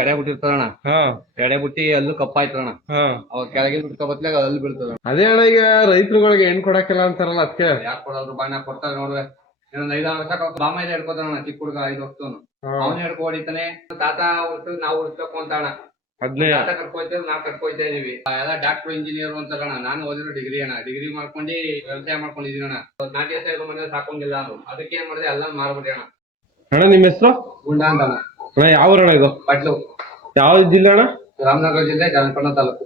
ಎಡೆ ಬಿಟ್ಟಿರ್ತಾರಣ. ಎಡೆ ಬಿಟ್ಟಿ ಅಲ್ಲೂ ಕಪ್ಪಾಯ್ತಣ. ಅವಾಗ ಕೆಳಗೆ ಬಿಡ್ಕೊ ಬತ್ಲಾಗ ಅಲ್ಲಿ ಬೀಳ್ತದ. ಅದೇ ಅಣ್ಣ, ಈಗ ರೈತರುಗಳಿಗೆ ಹೆಣ್ ಕೊಡಕ್ಕಿಲ್ಲ ಅಂತಾರಲ್ಲ, ಅದಕ್ಕೆ ಯಾಕೆ ಕೊಡೋದ್ರು ಬಾಣ ಕೊಡ್ತಾರೆ ನೋಡ್ರೆ. ಇನ್ನೊಂದ್ 5-6 ವರ್ಷ ಬಾಮ ಇದೆ ಹಿಡ್ಕೋತಾನ. ಚಿಕ್ಕ ಹುಡುಗ 5 ವರ್ಷನು ಅವನು ಹಿಡ್ಕೊ ಹೊಡಿತಾನೆ. ತಾತ ಉಳಿಸ್ ನಾವು ಉಳಿಸ್ಬೇಕು ಅಂತ ಅಣ್ಣ. ತಾತ ಕಟ್ಕೊಯ್ತೇವೆ, ನಾವ್ ಕಟ್ಕೊಯ್ತಾ ಇದೀವಿ. ಎಲ್ಲ ಡಾಕ್ಟರ್ ಇಂಜಿನಿಯರ್ ಅಂತ ಅಣ್ಣ. ನಾನು ಓದಿರೋ ಡಿಗ್ರಿ ಅಣ್ಣ. ಡಿಗ್ರಿ ಮಾಡ್ಕೊಂಡು ವ್ಯವಸಾಯ ಮಾಡ್ಕೊಂಡಿದೀನಿ ಅಣ್ಣ. ನಾಟಿ ಹೆಸರು ಮನೇಲಿ ಸಾಕೊಂಡಿಲ್ಲ ಅದು. ಅದಕ್ಕೆ ಏನ್ ಮಾಡಿದೆ, ಎಲ್ಲ ಮಾರ್ಬಿಟ್ಟೆ ಅಣ್ಣ. ಅಣ್ಣ ನಿಮ್ ಹೆಸರು? ಗುಂಡ ಅಂತ ಅಣ್ಣ. ಅಣ್ಣ ಯಾವ ಊರಣ ಇದು? ಪಟ್ಲು. ಯಾವ ಜಿಲ್ಲೆ ಅಣ್ಣ? ರಾಮನಗರ ಜಿಲ್ಲೆ, ಜಾನಪದ ತಾಲೂಕು.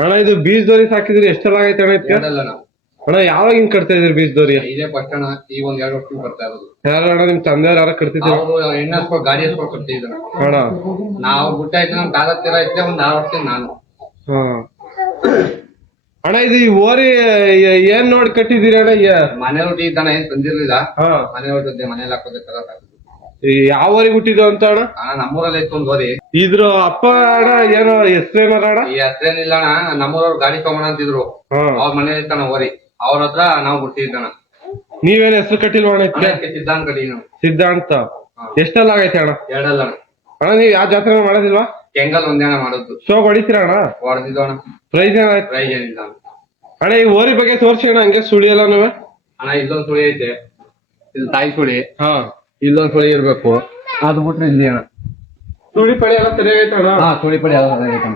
ಅಣ್ಣ ಇದು ಬೀಜದೋರಿ ಸಾಕಿದ್ರಿ ಎಷ್ಟೆಲ್ಲ ಆಗೈತೆ ಅಣ್ಣ? ಅಣ್ಣ ಯಾವಾಗ ಹಿಂಗ್ ಕಟ್ತಾ ಇದ್ರಿ ಬೀಜದೋರಿ? ಇದೇ ಫಸ್ಟ್ ಅಣ್ಣ. ಈಗ ಒಂದ್ 2 ವರ್ಷ ಬರ್ತಾ ಇರೋದು. ಯಾರು ಅಣ್ಣ ನಿಮ್ ತಂದೆಯವ್ರು ಯಾರು ಕಟ್ತಿದ್ರು? ಎಣ್ಣೆ ಹಸ್ಕೊಂಡು ಗಾಡಿ ಹಸ್ಕೊಂಡು ಕಟ್ತಿದ್ರು ಅಣ್ಣ. ನಾವು ಗುಟ್ಟ ಐತೆ ನಮ್ ತಾತ ತೀರ ಐತೆ. ಒಂದ್ 6 ವರ್ಷ ನಾನು. ಅಣ್ಣ ಇದು ಈ ಓರಿ ಏನ್ ನೋಡಿ ಕಟ್ಟಿದೀರಿ ಅಣ್ಣ? ಮನೆ ರೊಟ್ಟಿ ಇದ್ದಾನ, ಏನ್ ತಂದಿರ್ಲಿಲ್ಲ. ಮನೆ ರೊಟ್ಟಿ ಮನೇಲಿ ಹಾಕೋದೆ ತರ. ಯಾವ ಊರಿಗೆ ಹುಟ್ಟಿದ್ದು ಅಂತ ಅಣ್ಣ? ನಮ್ಮೂರಲ್ಲಿ ಇತ್ತು ಒಂದ್ ಓರಿ. ಇದ್ರ ಅಪ್ಪ ಅಣ್ಣ ಏನೋ ಹೆಸರೇನಾರ ಅಣ್ಣ? ಈ ಹೆಸರೇನಿಲ್ಲ ಅಣ್ಣ. ನಮ್ಮೂರವ್ರು ಗಾಡಿ ತಗೋಣ ಅಂತಿದ್ರು. ಅವ್ರ ಮನೇಲಿ ಇತ್ತಾನ ಓರಿ. ಅವ್ರ ಹತ್ರ ನಾವು ಹುಟ್ಟಿದ್ದಣ. ನೀವೇನ್ ಹೆಸರು ಕಟ್ಟಿಲ್ವ ಅಣ್ಣ? ಸಿದ್ಧಾಂತ ಕಟ್ಟಿ ನಾವು. ಸಿದ್ಧಾಂತ. ಎಷ್ಟೆಲ್ಲ ಆಗೈತೆ ಅಣ್ಣ? 2 ಅಲ್ಲ ಅಣ್ಣ. ನೀವ್ ಯಾವ ಜಾತ್ರೆ ಮಾಡೋದಿಲ್ವಾ? ಕೆಂಗಲ್ ಒಂದೇ ಅಣ್ಣ ಮಾಡೋದು. ಶೋಕ್ ಹೊಡಿತೀರ ಅಣ್ಣ? ಹೊಡೆದಿದ್ದು ಅಣ್ಣ. ಪ್ರೈಸ್ ಏನಾಯ್ತು? ಪ್ರೈಸ್ ಏನಿಲ್ಲ ಅಣ್ಣ. ಈ ಓರಿ ಬಗ್ಗೆ ತೋರ್ಸಿ ಅಣ್ಣ, ಹಂಗೆ ಸುಳಿ ಎಲ್ಲ ನೀವೇ. ಅಣ್ಣ ಇಲ್ಲೊಂದ್ ಸುಳಿ ಐತೆ. ಇದು ತಾಯಿ ಸುಳಿ. ಇಲ್ಲೊಂದ್ ಸುಳಿ ಇರ್ಬೇಕು. ಅದು ಬಿಟ್ರೆ ಇಲ್ಲಿ ಅಣ್ಣ ಸುಳಿ ಪಡಿ ಎಲ್ಲ ಸರಿಯಾಗೈತೆ ಅಣ್ಣ? ಸುಳಿ ಪಡಿ ಎಲ್ಲ ಸರಿಯಾಗೈತೆ.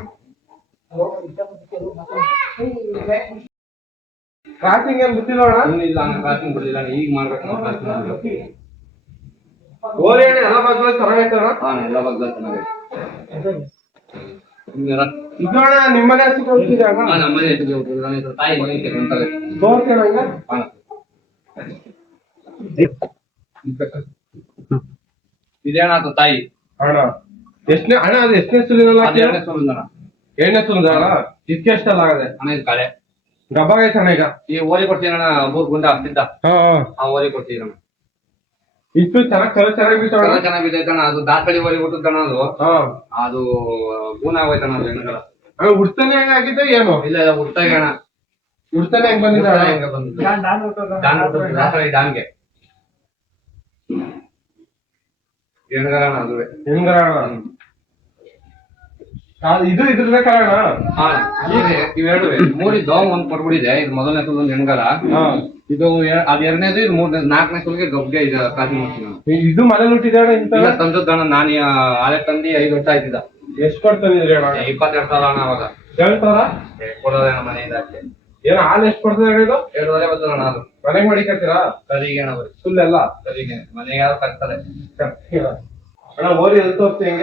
ಕ್ರಾಸಿಂಗ್ ಏನ್ ಬಿಟ್ಟಿಲ್ಲ ಅಣ್ಣ? ಇಲ್ಲ ಅಣ್ಣ, ಕ್ರಾಸಿಂಗ್ ಬಿಡ್ಲಿಲ್ಲ. ಈಗ ಮಾಡ್ಬೇಕು. ಓರಿ ಅಣ್ಣ ಎಲ್ಲ ಬಗ್ಗೆ ಚೆನ್ನಾಗೈತೆ ಅಣ್ಣ? ಎಲ್ಲ ಬಗ್ಗೆ ಚೆನ್ನಾಗೈತೆ. ಇದು ಅಣ್ಣ ನಿಮ್ಮನೆ ಹಸಿ ತೋರಿಸಿದೆ ಅಣ್ಣ? ನಮ್ಮನೆ ತಾಯಿ ತೋರ್ಸೋಣ ಹಂಗ. ಇದೇ ಅಣ್ಣ ಅದು ತಾಯಿ ಅಣ್ಣ. ಎಷ್ಟನೇ ಅಣ್ಣ? ಅದು ಎಷ್ಟನೇ ಸುಲಿನಲ್ಲ? 2ನೇ ಸುಲಿಂದ ಅಣ್ಣ. 2ನೇ ಸುಲಿಂದ ಅಣ್ಣ. ಇದಕ್ಕೆ ಎಷ್ಟೆಲ್ಲ ಆಗದೆ ಅಣ್ಣ? ಇದು ಕಳೆ ಗಬ್ಬ ಆಗೈತೆ ಅಣ್ಣ. ಈಗ ಈ ಓರಿ ಕೊಡ್ತೀನಿ ಅಣ್ಣ. 3 ಗುಂಡ ಆಗ್ತಿದ್ದ. ಆ ಓರಿ ಕೊಡ್ತೀನಿ ಅಣ್ಣ. ಇಷ್ಟು ಚೆನ್ನಾಗಿ ಬಿತ್ತೋಣ. ಚೆನ್ನಾಗಿ ಬಿದ್ದೈತಣ್ಣ. ಅದು ದಾಸಳಿ ಓರಿ ಹುಟ್ಟುತ್ತಣ್ಣ. ಅದು ಗೂನ ಆಗೋಯ್ತಣ್ಣ. ಅದು ಹೆಣ್ಗಲ ಉಡ್ತಾನೆ ಹೆಂಗ ಆಗಿದ್ದ ಏನು? ಇಲ್ಲ ಇಲ್ಲ, ಹುಟ್ಟಾಗೆ ಅಣ್ಣ. ಉಡ್ತಾನೆ ಹೆಂಗ್ ಬಂದಿದ್ದ? ಹೆಂಗ ಬಂದಿದ್ದು ದಾಸಳಿ ಡಾನ್ಗೆ ಹೆಣ್ಗಲ ಅಣ್ಣ. ಅದುವೇ ಹೆಣ್ಗರ ಅಣ್ಣ. ಇದು ಇದ್ರದೇ ಕಾರಣ. ಇವೆರಡು 3 ಇದ್ದೋ. ಒಂದ್ ಪಡ್ಬಿಡಿದೆ. ಇದು ಮೊದಲನೇ ಸುಲ್ ಒಂದು ಹೆಣ್ಗಲ. ಇದು ಅದ್ 2ನೇದು. ಇದು 3ನೇ 4ನೇ ಸುಲ್ಗೆ ಗಬ್ಗೆ ಇದೆ. ಕಾಫಿ ಮಾಡ್ತೀನಿ. ಇದು ಮನೇಲಿ ಹುಟ್ಟಿದ ಇಂತ ತಂದದ್ದಣ್ಣ. ನಾನು ಆಲೆ ತಂದಿ 5 ವರ್ಷ ಆಯ್ತಿದ್ದ. ಎಷ್ಟು ಕೊಡ್ತಾನಿದ್ರಿ ಅಣ್ಣ? 22,000 ಅಣ್ಣ. ಅವಾಗ ಹೇಳ್ತಾರ ಕೊಡೋದೇಣ ಮನೆಯಿಂದ ಅಷ್ಟೇ. ಏನ ಹಾಲು ಎಷ್ಟು ಕೊಡ್ತದೆ ಹೇಳಿದ್ದು? 2.5 ಬರ್ತದಣ್ಣ. ಅದು ಮನೆಗೆ ಮಾಡಿಕತ್ತೀರಾ? ಕರಿಗೆ ಅಣ್ಣ. ಬರೀ ಫುಲ್ ಎಲ್ಲ ಕರಿಗೆ. ಮನೆಗೆ ಯಾರು ಕಟ್ತಾರೆ ಅಣ್ಣ. ಓರಿ ಎಲ್ಲಿ ತೋರ್ತಿ ಹೆಂಗ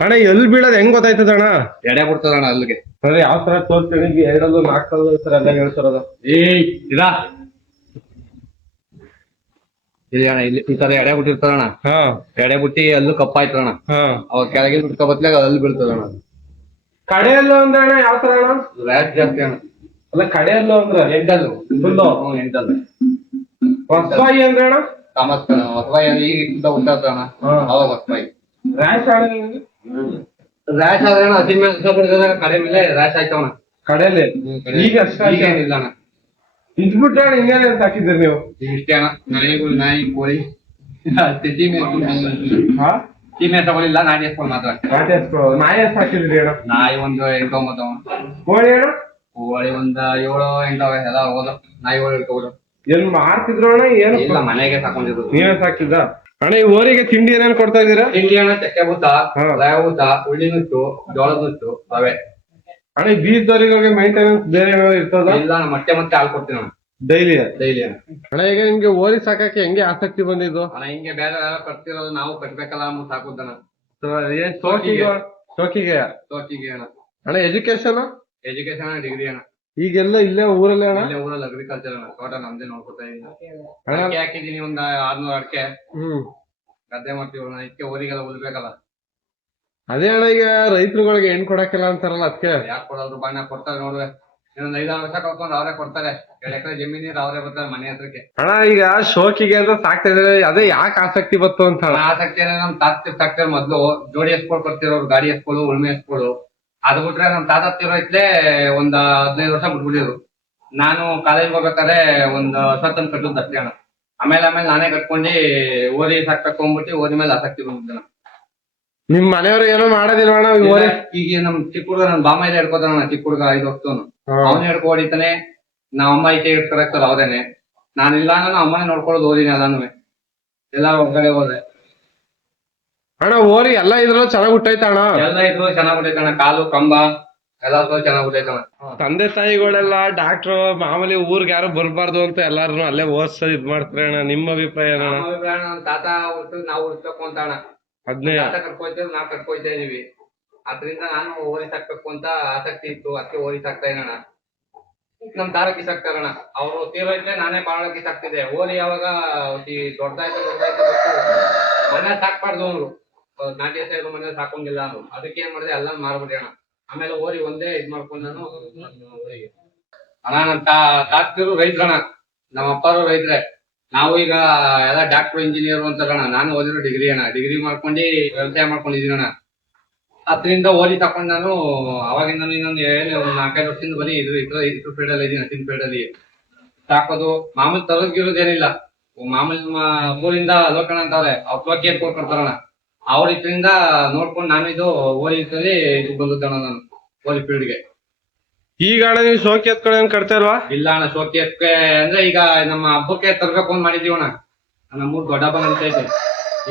ಅಣ್ಣ? ಎಲ್ಲಿ ಬೀಳೋದ್ ಹೆಂಗ್ ಗೊತ್ತಾಯ್ತದ ಅಣ್ಣ? ಎಡೆ ಬಿಡ್ತದಣ್ಣ ಅಲ್ಲಿಗೆ. ಅದೇ ಯಾವ ತರ ತೋರ್ತೀನಿ? 2 4 ಈ ತರ ಎಲ್ಲ ಹೇಳ್ತಾರದ. ಇಲ್ಲಿ ಅಣ್ಣ, ಇಲ್ಲಿ ಈ ತರ ಎಡೆ ಬಿಟ್ಟಿರ್ತಾರಣ್ಣ. ಎಡೆ ಬಿಟ್ಟಿ ಅಲ್ಲೂ ಕಪ್ಪಾಯ್ತದಣ್ಣ. ಅವಾಗ ಕೆಳಗೆ ಬಿಡ್ಕೊ ಬತ್ಲಾಗ ಅಲ್ಲಿ ಬೀಳ್ತದಣ್ಣ. ಕಡೆಯಲ್ಲೂ ಅಂದ್ರೆ ಅಣ್ಣ ಯಾವ ತರ ಅಣ್ಣ? ರ್ಯಾಟ್ ಜಾಸ್ತಿ ಅಣ್ಣ. ಅಲ್ಲ ಕಡೆಯಲ್ಲೂ ಅಂದ್ರೆ ಎಂಟಲ್ಲು ಫುಲ್ಲು. ಎಂಟಲ್ಲು. ಹೊಸಬಾಯಿ ಅಂದ್ರೆ ಅಣ್ಣ? ಕಾಮತ್ ಹೊಸಬಾಯಿ ಈಗ ಇದ್ದ ಹುಟ್ಟಾಗ್ತದಣ್ಣ. ಅವಾಗ ಹೊಸಬಾಯಿ. ರ್ಯಾಶ್ ರ್ಯಾಶ್ ಆದ್ರೆ ಅಣ್ಣ ಹಸಿ ಮೇಲೆ ಕಡೆ ಮೇಲೆ ರ್ಯಾಶ್ ಆಯ್ತವಣ್ಣ. ಕಡೆಯಲ್ಲಿ ಈಗ ಏನಿಲ್ಲ ಅಣ್ಣ. ಇಟ್ಬಿಟ್ರೆ ಅಣ್ಣ ಹಿಂಗೇನೆ ಅಂತ ಹಾಕಿದ್ರಿ ನೀವು? ಇಷ್ಟೇ ಅಣ್ಣ. ನಾಯಿಗಳು, ನಾಯಿ, ಕೋಳಿ ಸೀಮೆ ತಗೊಳಿಲ್ಲ. ನಾಟಿ ಎಸ್ಕೊಂಡು ಮಾತ್ರ. ನಾಯಿ ಎಷ್ಟು ಹಾಕಿದ್ರಿ ಅಣ್ಣ? ನಾಯಿ ಒಂದು 8-9. ಕೋಳಿ ಅಣ್ಣ? ಕೋಳಿ ಒಂದ್ 7-8 ಎಲ್ಲ ಹೋದ. ನಾಯಿಗಳು ಇಟ್ಕೊಂಡು ಎಲ್ಲಿ ಮಾರ್ತಿದ್ರು ಅಣ್ಣ? ಏನು ಇಲ್ಲ, ಮನೆಗೆ ಸಾಕೊಂಡಿದ್ರು. ನೀವೇ ಸಾಕಿದ್ದ ಅಣ್ಣ? ಈ ಓರಿಗೆ ತಿಂಡಿ ಏನೇನು ಕೊಡ್ತಾ ಇದೀರಾ? ತಿಂಡಿ ಅಣ್ಣ ಚಕ್ಕೆ ಬೂತ, ರವೆ ಬೂತ, ಉಳ್ಳಿ ನುಚ್ಚು, ಜೋಳದ ನುಚ್ಚು, ರವೆ. ಅಣ್ಣ ಈ ಬೀಜದವರಿಗೆ ಮೈಂಟೆನೆನ್ಸ್ ಬೇರೆ ಏನಾದ್ರು ಇರ್ತದ? ಇಲ್ಲ, ಮತ್ತೆ ಹಾಲು ಕೊಡ್ತೀನಿ ಅಣ್ಣ. ಡೈಲಿ ಅಣ್ಣ. ಈಗ ನಿಮ್ಗೆ ಓರಿ ಸಾಕಕ್ಕೆ ಹೆಂಗೆ ಆಸಕ್ತಿ ಬಂದಿದ್ದು ಅಣ್ಣ? ಹಿಂಗೆ ಬೇರೆ ಕಟ್ತಿರೋದು ನಾವು ಕಟ್ಬೇಕಲ್ಲ ಅಂತ ಸಾಕುದಣ್ಣ. ಶೋಕಿಗೆ ಅಣ್ಣ. ಅಣ್ಣ ಎಜುಕೇಶನ್ ಡಿಗ್ರಿ ಅಣ್ಣ. ಈಗೆಲ್ಲ ಇಲ್ಲೇ ಊರಲ್ಲೇ ಅಣ್ಣ? ಇಲ್ಲೇ ಊರಲ್ಲಿ ಅಗ್ರಿಕಲ್ಚರ್ ಅಣ್ಣ. ತೋಟ ನಮ್ದೇ ನೋಡ್ಕೊತಾ ಇದೀನಿ. ಅಡಿಕೆ ಹಾಕಿದೀನಿ ಒಂದ್ 600 ಅಡಿಕೆ. ಗದ್ದೆ ಮಾಡ್ತೀವಿ ಅಣ್ಣ. ಇದಕ್ಕೆ ಊರಿಗೆಲ್ಲ ಉಳ್ಬೇಕಲ್ಲ. ಅದೇ ಅಣ್ಣ, ಈಗ ರೈತರುಗಳಿಗೆ ಹೆಣ್ ಕೊಡಕ್ಕಿಲ್ಲ ಅಂತಾರಲ್ಲ, ಅದಕ್ಕೆ ಯಾಕೆ ಕೊಡೋದ್ರು ಬಾಣ ಕೊಡ್ತಾರೆ ನೋಡ್ರೆ. ಇನ್ನೊಂದ್ 5-6 ವರ್ಷ ಕಳ್ಕೊಂಡು ಅವರೇ ಕೊಡ್ತಾರೆ. 2 ಎಕರೆ ಜಮೀನಿದ್ರೆ ಅವರೇ ಬರ್ತಾರೆ ಮನೆ ಹತ್ರಕ್ಕೆ. ಅಣ್ಣ ಈಗ ಶೋಕಿಗೆ ಅಂತ ಸಾಕ್ತಾ ಇದಾರೆ, ಅದೇ ಯಾಕೆ ಆಸಕ್ತಿ ಬಂತು ಅಂತ? ಆಸಕ್ತಿ ಅಂದ್ರೆ ನಮ್ ತಾತ ಮೊದ್ಲು ಜೋಡಿ ಎಸ್ಕೊಳ್ ಕೊಡ್ತಿರೋರು. ಗಾಡಿ ಎಸ್ಕೊಳು, ಉಳ್ಮೆ ಎಸ್ಕೊಳು. ಅದ್ ಬಿಟ್ರೆ ನಮ್ ತಾತ ತಿರೋ ಇತ್ಲೆ ಒಂದ್ 15 ವರ್ಷ ಬಿಟ್ಬಿಟ್ಟಿದ್ರು. ನಾನು ಕಾಲೇಜ್ ಹೋಗ್ಬೇಕಾದ್ರೆ ಒಂದ್ ಸ್ವತಂತ್ರ ಕಟ್ಟುದ್ ಅಷ್ಟೇ ಅಣ್ಣ. ಆಮೇಲೆ ನಾನೇ ಕಟ್ಕೊಂಡು ಓದಿ ಸಾಕ್ಬೇಕು ಅಂದ್ಬಿಟ್ಟು ಓದಿ ಮೇಲೆ ಆಸಕ್ತಿ ಬಂದಿದ್ದೆ. ನಿಮ್ ಮನೆಯವ್ರು ಏನೋ ಮಾಡೋದಿಲ್ವಣ್ಣ ಈ ಓರಿ? ಈಗ ನಮ್ ಚಿಕ್ಕ ಹುಡುಗ ನನ್ ಬಾಮ ಇದೆ ಹಿಡ್ಕೋತಾನ, ಚಿಕ್ಕ ಹುಡುಗ 5 ವರ್ಷನು ಅವನೇ ಹಿಡ್ಕೊ ಹೊಡಿತಾನೆ. ನಾವ್ ಅಮ್ಮ ಈಚೆ ಹಿಡ್ಕೊಳಕ್ತಾರ ಅವ್ರೇನೆ. ನಾನಿಲ್ಲ ಅಂದ್ರೆ ಅಮ್ಮನೇ ನೋಡ್ಕೊಳ್ಳೋದು ಓದಿನಿ ಎಲ್ಲಾನು. ಎಲ್ಲ ಒಳಗಡೆ ಹೋದೆ ಅಣ್ಣ. ಓರಿ ಎಲ್ಲಾ ಇದ್ರಲ್ಲೂ ಚೆನ್ನಾಗ್ ಹುಟ್ಟೈತ ಅಣ್ಣ? ಎಲ್ಲ ಇದ್ರು ಚೆನ್ನಾಗ್ ಬಿಟ್ಟೈತಣ್ಣ, ಕಾಲು ಕಂಬ ಎಲ್ಲ ಚೆನ್ನಾಗ್ ಬಿಟ್ಟೈತಣ್ಣ. ತಂದೆ ತಾಯಿಗಳೆಲ್ಲ ಡಾಕ್ಟ್ರು ಮಾಮೂಲಿ ಊರ್ಗ್ ಯಾರು ಬರ್ಬಾರ್ದು ಅಂತ ಎಲ್ಲಾರು ಅಲ್ಲೇ ಓದ್ಸ ಇದ್ ಮಾಡ್ತಾರೆ ಅಣ್ಣ. ನಿಮ್ಮ ಅಭಿಪ್ರಾಯ ಏನಣ್ಣ? ನಮ್ಮ ಅಭಿಪ್ರಾಯ ನಮ್ ತಾತ ಉಳಿಸ್ ನಾವು ಉಳಿಸ್ಬೇಕು ಅಂತ ಅಣ್ಣ. ಅದ್ನೇ ತಾತ ಕರ್ಕೊಯ್ತೇವೆ, ನಾವ್ ಕರ್ಕೊಯ್ತಾ ಇದೀವಿ. ಅದ್ರಿಂದ ನಾನು ಓದಿ ಸಾಕ್ಬೇಕು ಅಂತ ಆಸಕ್ತಿ ಇತ್ತು, ಅದಕ್ಕೆ ಓದಿ ಸಾಕ್ತಾ ಇರೋಣ. ನಮ್ ತಾರ ಕಿಸಾಕ್ತಾರಣ, ಅವ್ರು ತೀರೋಯ್ತಲೆ ನಾನೇ ಬಾಳ ಕಿಸಾಕ್ತಿದ್ದೆ. ಓದಿ ಯಾವಾಗ ದೊಡ್ಡದಾಯ್ತು ಮನೆ ಸಾಕ್ಬಾರ್ದು ಅವ್ರು, ನಾಟಿ ಸೈಡ್ ಮನೆ ಸಾಕೊಂಗಿಲ್ಲ ಅವ್ರು. ಅದಕ್ಕೆ ಏನ್ ಮಾಡಿದೆ ಎಲ್ಲ ಮಾರ್ಬಿಟ್ಟೆ ಅಣ್ಣ. ಆಮೇಲೆ ಓರಿ ಒಂದೇ ಇದ್ ಮಾಡ್ಕೊಂಡು ನಾನು ಅಣ್ಣ ನಮ್ ತಾತಿರು ರೈತ್ರಣ್ಣ, ನಮ್ಮ ಅಪ್ಪರು ರೈತ್ರೆ. ನಾವು ಈಗ ಎಲ್ಲ ಡಾಕ್ಟರ್ ಇಂಜಿನಿಯರ್ ಅಂತಾರಣ. ನಾನು ಓದಿರೋ ಡಿಗ್ರಿ ಅಣ್ಣ, ಡಿಗ್ರಿ ಮಾಡ್ಕೊಂಡು ವ್ಯವಸಾಯ ಮಾಡ್ಕೊಂಡಿದೀನಿ ಅಣ್ಣ. ಅದರಿಂದ ಓದಿ ತಕೊಂಡ್ ನಾನು ಅವಾಗಿಂದ ಇನ್ನೊಂದು 4-5 ವರ್ಷದಿಂದ ಬರೀ ಇದ್ರ ಫೀಲ್ಡ್ ಅಲ್ಲಿ ಇದೀನಿ, ಹಸಿನ ಫೀಲ್ಡ್ ಅಲ್ಲಿ ಸಾಕೋದು. ಮಾಮೂಲಿ ತರಗಿರೋದೇನಿಲ್ಲ, ಮಾಮೂಲಿ ಊರಿಂದ ಲೋಕಣ ಅಂತವ್ರೆ, ಅವ್ರ ಬಗ್ಗೆ ಕೊಡ್ತಾರಣ. ಅವ್ರ ಇದರಿಂದ ನೋಡ್ಕೊಂಡು ನಾನು ಇದು ಓದಿದ್ರಲ್ಲಿ ಇದು ಬಂದದ್ದಣ್ಣ ನಾನು ಓದಿ ಫೀಲ್ಡ್ಗೆ. ಈಗ ಅಣ್ಣ ನೀವು ಶೋಕಿ ಎತ್ಕೊಳ್ಳೋ ಕಟ್ತಾ ಇಲ್ವಾ? ಇಲ್ಲ ಅಣ್ಣ, ಶೋಕಿ ಎತ್ಕೆ ಅಂದ್ರೆ ಈಗ ನಮ್ಮ ಹಬ್ಬಕ್ಕೆ ತರ್ಬೇಕು ಅಂತ ಮಾಡಿದೀವಣ್ಣ. ನಮ್ಮೂರ್ ದೊಡ್ಡ ಹಬ್ಬ ನಡೀತೈತೆ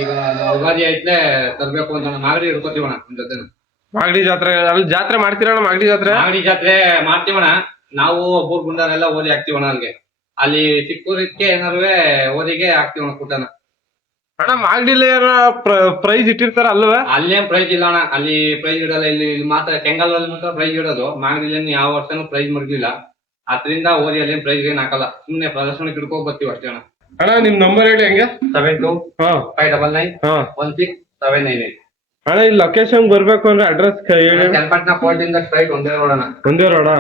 ಈಗ, ಯುಗಾದಿ ಐತ್ಲೆ ತರ್ಬೇಕು ಅಂತ ಮಾಗಡಿ ಹಿಡ್ಕೋತೀವಣ್ಣ ನಮ್ ಜೊತೆ. ಮಾಗಡಿ ಜಾತ್ರೆ ಅಲ್ಲಿ ಜಾತ್ರೆ ಮಾಡ್ತೀರಣ್ಣ? ಮಾಗಡಿ ಜಾತ್ರೆ ಮಾಡ್ತೀವಣ್ಣ ನಾವು. ಒಬ್ಬರು ಗುಂಡರೆಲ್ಲ ಓದಿ ಹಾಕ್ತಿವಣ್ಣ ಅಲ್ಲಿಗೆ. ಅಲ್ಲಿ ಚಿಕ್ಕೂರಿದ್ಕೆ ಏನಾರು ಓದಿಗೆ ಹಾಕ್ತಿವಣ್ಣ ಕೂಟನ. ಅಣ್ಣ ಮಾಗಡಿಲಿ ಪ್ರೈಸ್ ಇಟ್ಟಿರ್ತಾರ ಅಲ್ವೇ? ಅಲ್ಲೇನ್ ಪ್ರೈಸ್ ಇಲ್ಲ ಅಣ್ಣ, ಅಲ್ಲಿ ಪ್ರೈಸ್ ಇಡಲ್ಲ. ಇಲ್ಲಿ ಮಾತ್ರ ಕೆಂಗಲ್ನಲ್ಲಿ ಮಾತ್ರ ಪ್ರೈಸ್ ಇಡೋದು. ಮಾಗಡಿಲೇನು ಯಾವ ವರ್ಷನೂ ಪ್ರೈಸ್ ಮಡಗಿಲ್ಲ. ಅದ್ರಿಂದ ಓದಿ ಅಲ್ಲೇನ್ ಪ್ರೈಸ್ ಏನ್ ಹಾಕಲ್ಲ, ಸುಮ್ನೆ ಪ್ರದರ್ಶನಕ್ಕೆ ಹಿಡ್ಕೊಂಡ್ ಬರ್ತೀವಿ ಅಷ್ಟೇ ಅಣ್ಣ. ಅಣ್ಣ ನಿಮ್ ನಂಬರ್ ಹೇಳಿ ಹಂಗೆ. 7259916798. ಅಣ್ಣ ಇಲ್ಲಿ ಲೊಕೇಶನ್ ಬರ್ಬೇಕು ಅಂದ್ರೆ ಅಡ್ರೆಸ್ ಹೇಳಿ. ಚನ್ನಪಟ್ಟಣ ಕೋರ್ಟಿಂದ ಸ್ಟ್ರೈಟ್ ಒಂದೇ ರೋಡ್ ಅಣ್ಣ. ಒಂದೇ ರೋಡಾ?